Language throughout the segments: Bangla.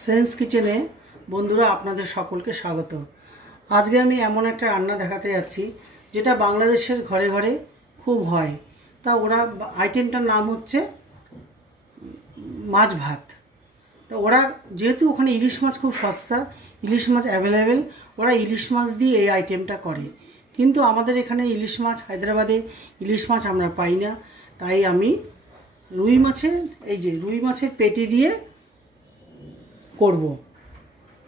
সেন্স কিচেনে বন্ধুরা আপনাদের সকলকে স্বাগত। আজকে আমি এমন একটা রান্না দেখাতে যাচ্ছি যেটা বাংলাদেশের ঘরে ঘরে খুব হয়। তা ওরা আইটেমটার নাম হচ্ছে মাছ ভাত। তো ওরা যেহেতু ওখানে ইলিশ মাছ খুব সস্তা, ইলিশ মাছ অ্যাভেলেবেল, ওরা ইলিশ মাছ দিয়ে এই আইটেমটা করে। কিন্তু আমাদের এখানে ইলিশ মাছ, হায়দ্রাবাদে ইলিশ মাছ আমরা পাই না। তাই আমি রুই মাছের পেটি দিয়ে করব।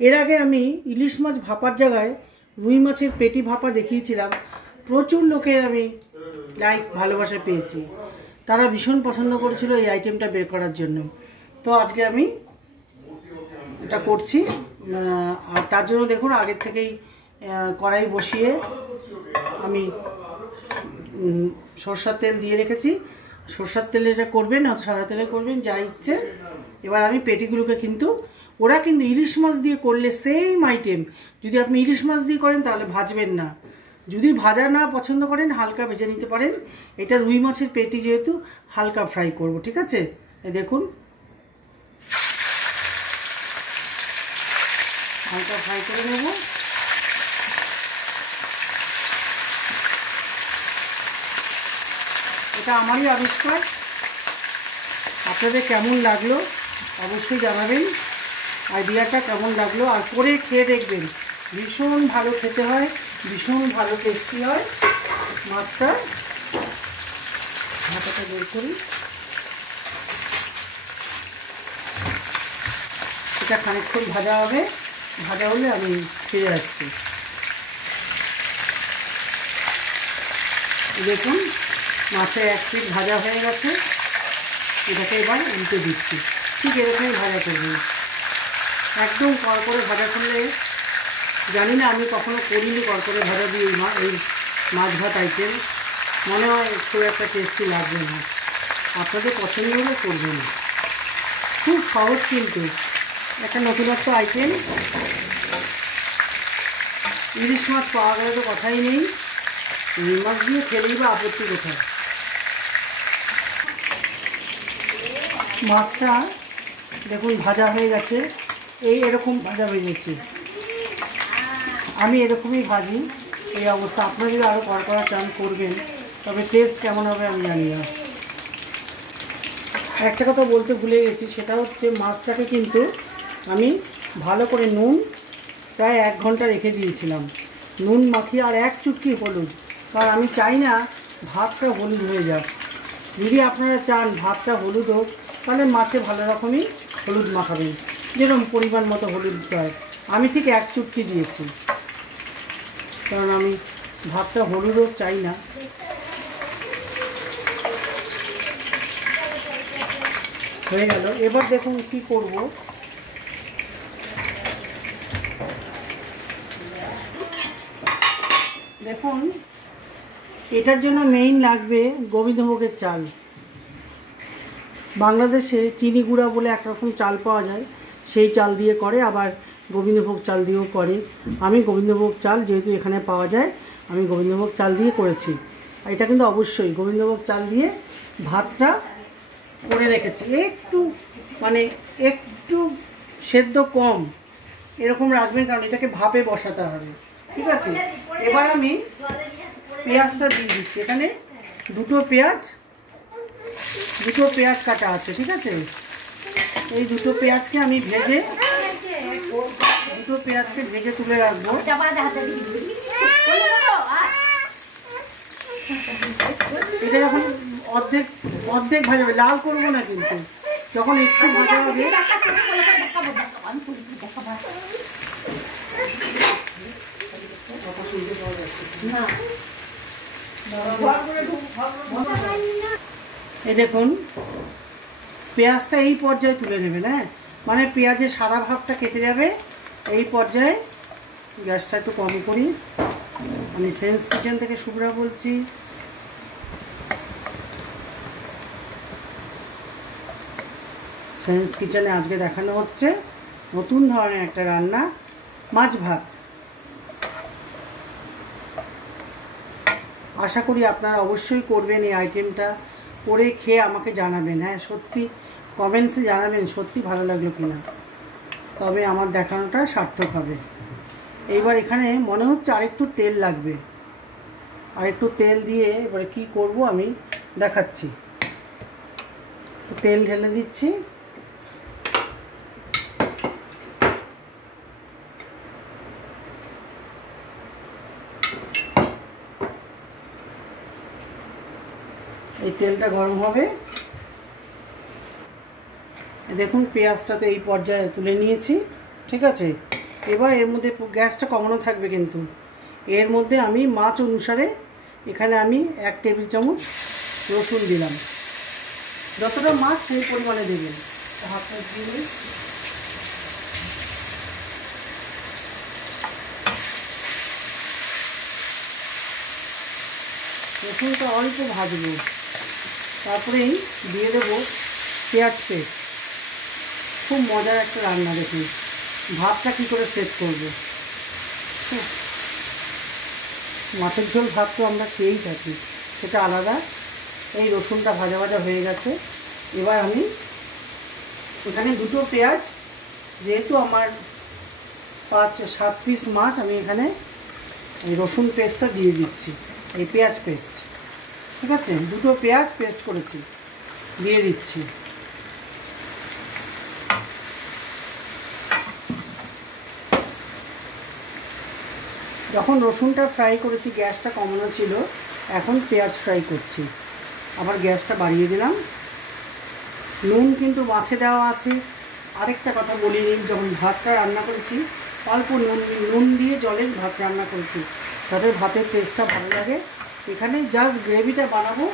এর আগে আমি ইলিশ মাছ ভাপার জায়গায় রুই মাছের পেটি ভাপা দেখিয়েছিলাম। প্রচুর লোকের আমি ভালোবাসা পেয়েছি, তারা ভীষণ পছন্দ করেছিল এই আইটেমটা বের করার জন্য। তো আজকে আমি এটা করছি। আর তার জন্য দেখুন আগের থেকেই কড়াই বসিয়ে আমি সরষের তেল দিয়ে রেখেছি। সরষের তেলে এটা করবেন, অত সাদা তেলে করবেন, যা ইচ্ছে। এবার আমি পেটিগুলোকে কিন্তু ওরা কিন্তু ইলিশ মাছ দিয়ে করলে সেম আইটেম, যদি আপনি ইলিশ মাছ দিয়ে করেন তাহলে ভাজবেন না। যদি ভাজা না পছন্দ করেন হালকা ভেজে নিতে পারেন। এটা রুই মাছের পেটি যেহেতু হালকা ফ্রাই করব, ঠিক আছে? এই দেখুন হালকা ফ্রাই করে নেব। এটা আমারই আবিষ্কার। আপনাদের কেমন লাগলো অবশ্যই জানাবেন, আইডিয়াটা কেমন লাগলো। আর করে খেয়ে দেখবেন, ভীষণ ভালো খেতে হয়, ভীষণ ভালো টেস্টি হয় মাছটা। ভাতটা বের করি। এটা খানিকক্ষণ ভাজা হবে, ভাজা হলে আমি ফিরে আসছি। দেখুন মাছের এক পিঠ ভাজা হয়ে গেছে। এটাকে এবার উল্টে দিচ্ছি। ঠিক এরকমই ভাজা করবেন, একদম কড়কড়ে ভাজা করলে, জানি না আমি কখনো করিনি কড়কড়ে ভাজা দিয়ে এই মাছ ভাত আইটেম, মনে হয় খুব একটা টেস্টি লাগবে না। আপনাদের পছন্দ হলে করবেন, খুব সহজ কিন্তু একটা নতুনত্ব আইটেম। ইলিশ মাছ পাওয়া গেলে তো কথাই নেই, রুই মাছ দিয়ে খেলেই বা আপত্তি কোথায়। মাছটা দেখুন ভাজা হয়ে গেছে, এরকম ভাজা ভেজেছি আমি, এরকমই ভাজি এই অবস্থা। আপনারা যদি আরও কড়কড়া চান করবেন, তবে টেস্ট কেমন হবে আমি জানি না। একটা কথা বলতে ভুলে গেছি, সেটা হচ্ছে মাছটাকে কিন্তু আমি ভালো করে নুন প্রায় 1 ঘন্টা রেখে দিয়েছিলাম, নুন মাখিয়ে, আর 1 চুটকি হলুদ, কারণ আমি চাই না ভাতটা হলুদ হয়ে যাক। যদি আপনারা চান ভাতটা হলুদ হোক, তাহলে মাছে ভালো রকমই হলুদ মাখাবেন, যেরকম পরিমাণ মতো হলুদ হয়। আমি ঠিক 1 চুটকি দিয়েছি, কারণ আমি ভাতটা হলুদ হোক চাই না। হয়ে গেল। এবার দেখুন কি করব। দেখুন এটার জন্য মেইন লাগবে গোবিন্দভোগের চাল। বাংলাদেশে চিনি গুঁড়া বলে একরকম চাল পাওয়া যায়, সেই চাল দিয়ে করে, আবার গোবিন্দভোগ চাল দিয়েও করে। আমি গোবিন্দভোগ চাল যেহেতু এখানে পাওয়া যায়, আমি গোবিন্দভোগ চাল দিয়ে করেছি। এটা কিন্তু অবশ্যই গোবিন্দভোগ চাল দিয়ে ভাতটা করে রেখেছি। একটু সেদ্ধ কম এরকম রাখবেন, কারণ এটাকে ভাপে বসাতে হবে, ঠিক আছে? এবার আমি পেঁয়াজটা দিয়ে দিচ্ছি। এখানে দুটো পেঁয়াজ কাটা আছে, ঠিক আছে? এই দুটো পেঁয়াজকে আমি ভেজে তুলে রাখবো। এটা যখন অর্ধেক ভাজা হবে, লাল করবো না কিন্তু, যখন একটু ভাজা হবে এই দেখুন পেঁয়াজটা এই পর্যায়ে তুলে নেবেন। হ্যাঁ, মানে পেঁয়াজের সাদা ভাবটা কেটে যাবে এই পর্যায়ে। গ্যাসটা একটু কম করি। আমি সেন্স কিচেন থেকে শুভ্রা বলছি। সেন্স কিচেনে আজকে দেখানো হচ্ছে নতুন ধরনের একটা রান্না, মাছ ভাত। আশা করি আপনারা অবশ্যই করবেন এই আইটেমটা, করে খেয়ে আমাকে জানাবেন। হ্যাঁ, সত্যি কমেন্টসে জানাবেন সত্যি ভালো লাগলো কিনা। তবে আমার দেখানোটা সার্থক হবে। এইবার এখানে মনে হচ্ছে আরেকটু তেল লাগবে, আরেকটু তেল দিয়ে এবারে কি করব আমি দেখাচ্ছি। তেল ঢেলে দিচ্ছি। এই তেলটা গরম হবে। দেখুন পেঁয়াজটা তো এই পর্যায়ে তুলে নিয়েছি, ঠিক আছে। এবার এর মধ্যে গ্যাসটা কমানো থাকবে, কিন্তু এর মধ্যে আমি মাছ অনুসারে এখানে আমি 1 টেবিল চামচ রসুন দিলাম। যতটা মাছ সেই পরিমাণে দেবেন। হাতটা দিয়ে রসুনটা অল্প ভাজবো, তারপরেই দিয়ে দেবো পেঁয়াজ পেস্ট। খুব মজার একটা রান্না। দেখুন ভাতটা কী করে সেট করবো। মাছের ঝোল ভাত তো আমরা খেয়েই থাকি, সেটা আলাদা। এই রসুনটা ভাজা ভাজা হয়ে গেছে। এবার আমি এখানে 2টো পেঁয়াজ, যেহেতু আমার 5-7 পিস মাছ, আমি এখানে এই রসুন পেস্টটা দিয়ে দিচ্ছি, এই পেঁয়াজ পেস্ট, ঠিক আছে। 2টো পেঁয়াজ পেস্ট করেছি, দিয়ে দিচ্ছি। যখন রসুনটা ফ্রাই করেছি গ্যাসটা কমানো ছিল, এখন পেঁয়াজ ফ্রাই করছি। আবার গ্যাসটা বাড়িয়ে দিলাম। নুন কিন্তু মাছে দেওয়া আছে। আরেকটা কথা বলিনি, যখন ভাতটা রান্না করেছি অল্প নুন দিয়ে জলের ভাত রান্না করেছি, যাতে ভাতের টেস্টটা ভালো লাগে। এখানে জাস্ট গ্রেভিটা বানাবো,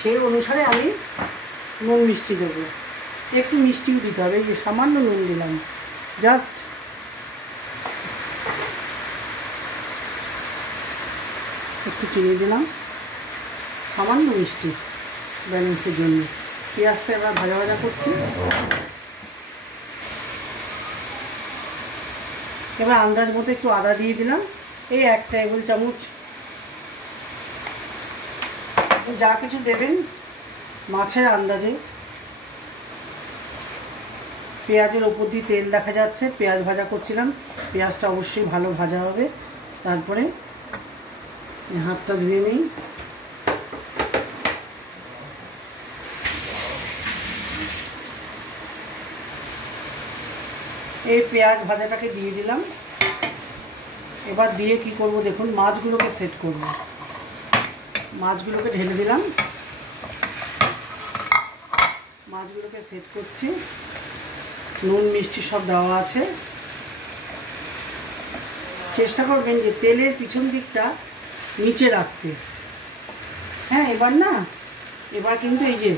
সেই অনুসারে আমি নুন মিষ্টি দেবো। একটু মিষ্টিও দিতে হবে, এই যে সামান্য নুন দিলাম, জাস্ট একটু চিনি দিলাম, সামান্য মিষ্টি ব্যালেন্সের জন্য। পেঁয়াজটা এবার ভাজা ভাজা করছি। এবার আন্দাজ মতো একটু আদা দিয়ে দিলাম, এই 1 টেবিল চামচ। যা কিছু দেবেন মাছের আন্দাজে। পেঁয়াজের ওপর দিয়ে তেল দেখা যাচ্ছে, পেঁয়াজ ভাজা করছিলাম। পেঁয়াজটা অবশ্যই ভালো ভাজা হবে। তারপরে হাতটা ধুয়ে নিই। এই পেঁয়াজ ভাজাটাকে দিয়ে দিলাম। এবার দিয়ে কি করব দেখুন, মাছগুলোকে সেট করব। মাছগুলোকে ঢেলে দিলাম, মাছগুলোকে সেট করছি। নুন মিষ্টি সব দেওয়া আছে। চেষ্টা করবেন যে তেলের পিছন দিকটা নিচে রাখতে। হ্যাঁ, এবার কিন্তু এই যে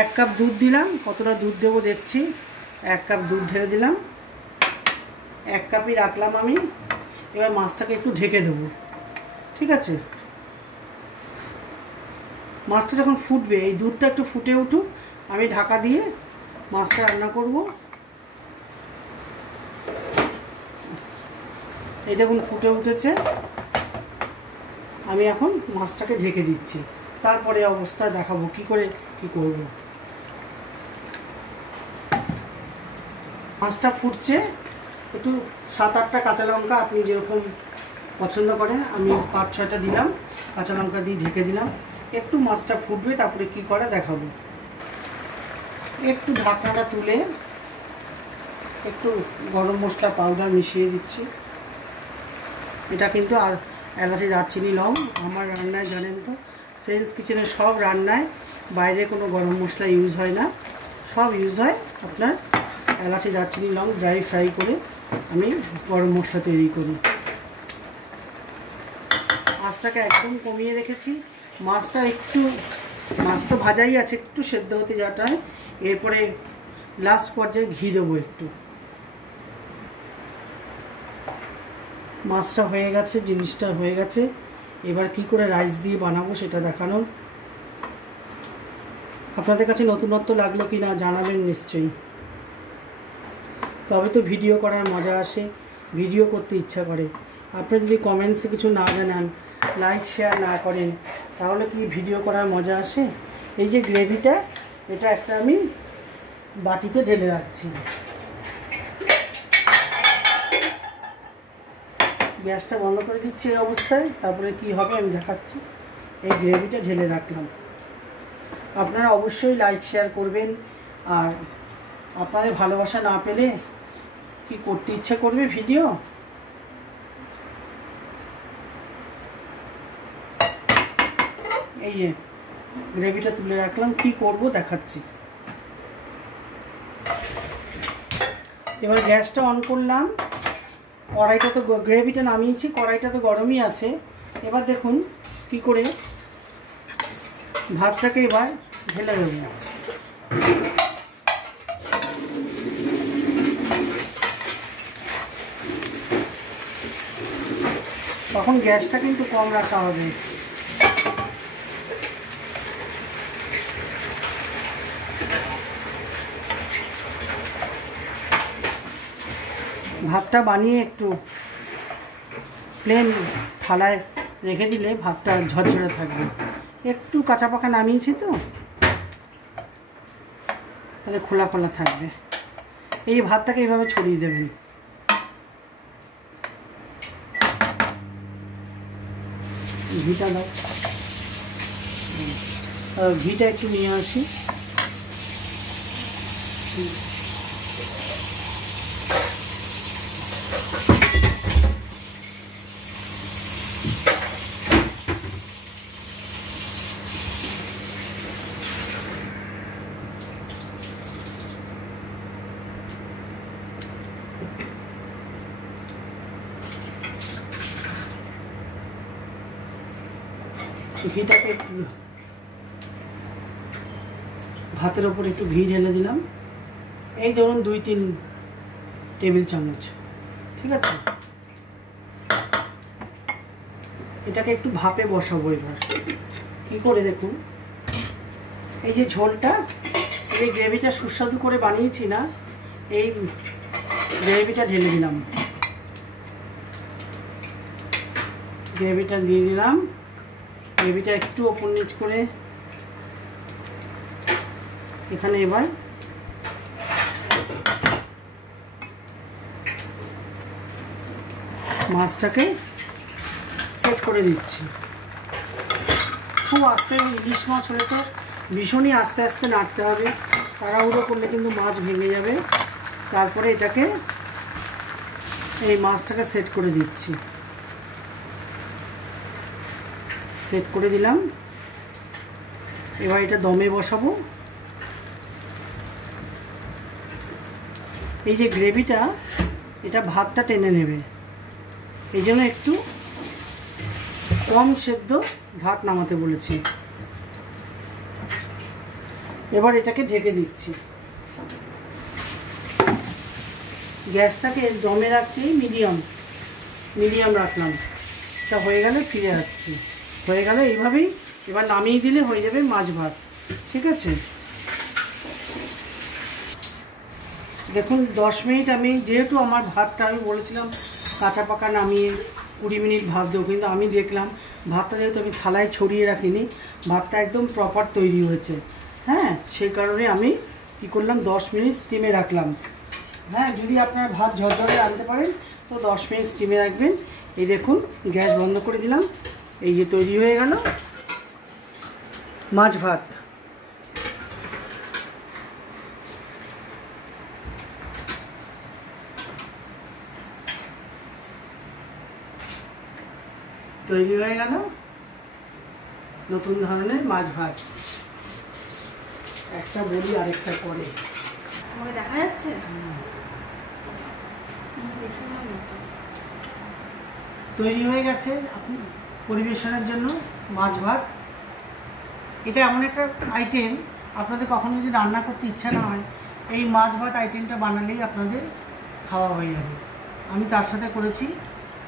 1 কাপ দুধ দিলাম। কতটা দুধ দেবো দেখছি। 1 কাপ দুধ ঢেলে দিলাম, 1 কাপই রাখলাম আমি। এবার মাছটাকে একটু ঢেকে দেবো, ঠিক আছে। মাছটা যখন ফুটবে, এই দুধটা একটু ফুটে উঠুক, আমি ঢাকা দিয়ে মাছটা রান্না করব। এই দেখুন ফুটে উঠেছে। আমি এখন মাছটাকে ঢেকে দিচ্ছি, তারপরে অবস্থায় দেখাবো কি করে কি করব। মাছটা ফুটছে, একটু 7-8টা কাঁচা লঙ্কা আপনি যেরকম পছন্দ করেন, আমি 5-6টা দিলাম, কাঁচা লঙ্কা দিয়ে ঢেকে দিলাম। একটু মাছটা ফুটবে, তারপরে কি করে দেখাবো। একটু ঢাকনাটা তুলে একটু গরম মশলা পাউডার মিশিয়ে দিচ্ছি। এটা কিন্তু আর এলাচি দারচিনি লং আমার রান্নায় জানেন তো, সেন্স কিচেনের সব রান্নায় বাইরে কোনো গরম মশলা ইউজ হয় না, সব ইউজ হয় আপনার এলাচি দারচিনি লং ড্রাই ফ্রাই করে আমি গরম মশলা তৈরি করি। মাছটাকে একদম কমিয়ে রেখেছি। মাছ তো ভাজাই আছে, একটু সেদ্ধ হতে যাটায়। এরপরে লাস্ট পর্যায়ে ঘি দেবো একটু। মাছটা হয়ে গেছে, জিনিসটা হয়ে গেছে। এবার কি করে রাইস দিয়ে বানাবো সেটা দেখানোর। আপনাদের কাছে নতুনত্ব লাগলো কি না জানাবেন নিশ্চয়ই। তবে তো ভিডিও করার মজা আসে, ভিডিও করতে ইচ্ছা করে। আপনি যদি কমেন্টসে কিছু না জানান, লাইক শেয়ার না করেন, তাহলে কি ভিডিও করার মজা আসে। এই যে গ্রেভিটা, এটা একটা আমি বাটিতে ঢেলে রাখছি। গ্যাসটা বন্ধ করে দিচ্ছি এই অবস্থায়। তারপরে কি হবে আমি দেখাচ্ছি। এই গ্রেভিটা ঢেলে রাখলাম। আপনারা অবশ্যই লাইক শেয়ার করবেন। আর আপনাদের ভালোবাসা না পেলে কি করতে ইচ্ছে করবে ভিডিও। এই যে গ্রেভিটা তুলে রাখলাম, কি করব দেখাচ্ছি। এবার গ্যাসটা অন করলাম। কড়াইটা তো গ্রেভিটা নামিয়েছি, কড়াইটা তো গরমই আছে। এবার দেখুন কি করে ভাতটাকে এবার ঢেলে দেব। তখন গ্যাসটা কিন্তু কম রাখা হবে। ভাতটা বানিয়ে একটু প্লেন থালায় রেখে দিলে ভাতটা ঝরঝরে থাকবে। একটু কাঁচা পাকা নামিয়েছি তো, তাহলে খোলা খোলা থাকবে। এই ভাতটাকে এইভাবে ছড়িয়ে দেবেন। ঘিটা দাও, ঘিটা একটু নিয়ে আসি। ঘিটাকে একটু ভাতের ওপর একটু ঘি ঢেলে দিলাম। এই ধরুন 2-3 টেবিল চামচ, ঠিক আছে। এটাকে একটু ভাপে বসাবো। এবার কি করে দেখুন, এই যে ঝোলটা, এই গ্রেভিটা সুস্বাদু করে বানিয়েছি না, এই গ্রেভিটা ঢেলে দিলাম। গ্রেভিটা দিয়ে দিলাম। গ্রেভিটা একটু ওপর নিচ করে এখানে এবার মাছটাকে সেট করে দিচ্ছি। খুব আস্তে, ইলিশ মাছ হলে তো ভীষণই আস্তে আস্তে নাড়তে হবে, তাড়াহুড়ো করলে কিন্তু মাছ ভেঙে যাবে। তারপরে এটাকে, এই মাছটাকে সেট করে দিচ্ছি। সেট করে দিলাম। এবার এটা দমে বসাবো। এই যে গ্রেভিটা, এটা ভাতটা টেনে নেবে, এই জন্য একটু কম সেদ্ধ ভাত নামাতে বলেছি। এবার এটাকে ঢেকে দিচ্ছি। গ্যাসটাকে দমে রাখছি, মিডিয়াম রাখলাম। এটা হয়ে গেলে ফিরে আসছি। হয়ে গেল এইভাবেই। এবার নামিয়ে দিলে হয়ে যাবে মাছ ভাত, ঠিক আছে। দেখুন 10 মিনিট আমি, যেহেতু আমার ভাতটা আমি বলেছিলাম কাঁচা পাকা নামিয়ে 20 মিনিট ভাত দেবো, কিন্তু আমি দেখলাম ভাতটা যেহেতু আমি থালায় ছড়িয়ে রাখিনি, ভাতটা একদম প্রপার তৈরি হয়েছে। হ্যাঁ, সেই কারণে আমি কী করলাম, 10 মিনিট স্টিমে রাখলাম। হ্যাঁ, যদি আপনারা ভাত ঝরঝরে আনতে পারেন তো 10 মিনিট স্টিমে রাখবেন। এই দেখুন গ্যাস বন্ধ করে দিলাম। এই যে তৈরি হয়ে গেল মাছ ভাত। তৈরি হয়ে গেল নতুন ধরনের মাছ ভাত। একটা বলি আরেকটা পরে। আমাকে দেখা যাচ্ছে? তৈরি হয়ে গেছে আপনি পরিবেশনের জন্য মাছ ভাত। এটা এমন একটা আইটেম, আপনাদের কখনো যদি রান্না করতে ইচ্ছা না হয়, এই মাছ ভাত আইটেমটা বানালেই আপনাদের খাওয়া হয়ে যাবে। আমি তার সাথে করেছি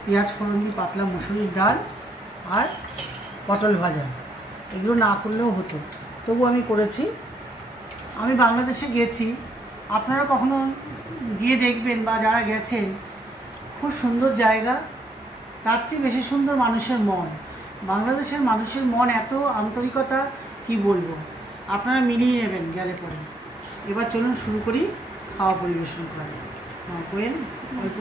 পেঁয়াজ ফোড়ন দিয়ে পাতলা মুসুরির ডাল আর পটল ভাজা। এগুলো না করলেও হতো, তবু আমি করেছি। আমি বাংলাদেশে গেছি, আপনারা কখনো গিয়ে দেখবেন, বা যারা গেছেন, খুব সুন্দর জায়গা। তার চেয়ে বেশি সুন্দর মানুষের মন। বাংলাদেশের মানুষের মন এত আন্তরিকতা, কি বলবো, আপনারা মিলিয়ে নেবেন গেলে পরে। এবার চলুন শুরু করি খাওয়া পরিবেশন করা।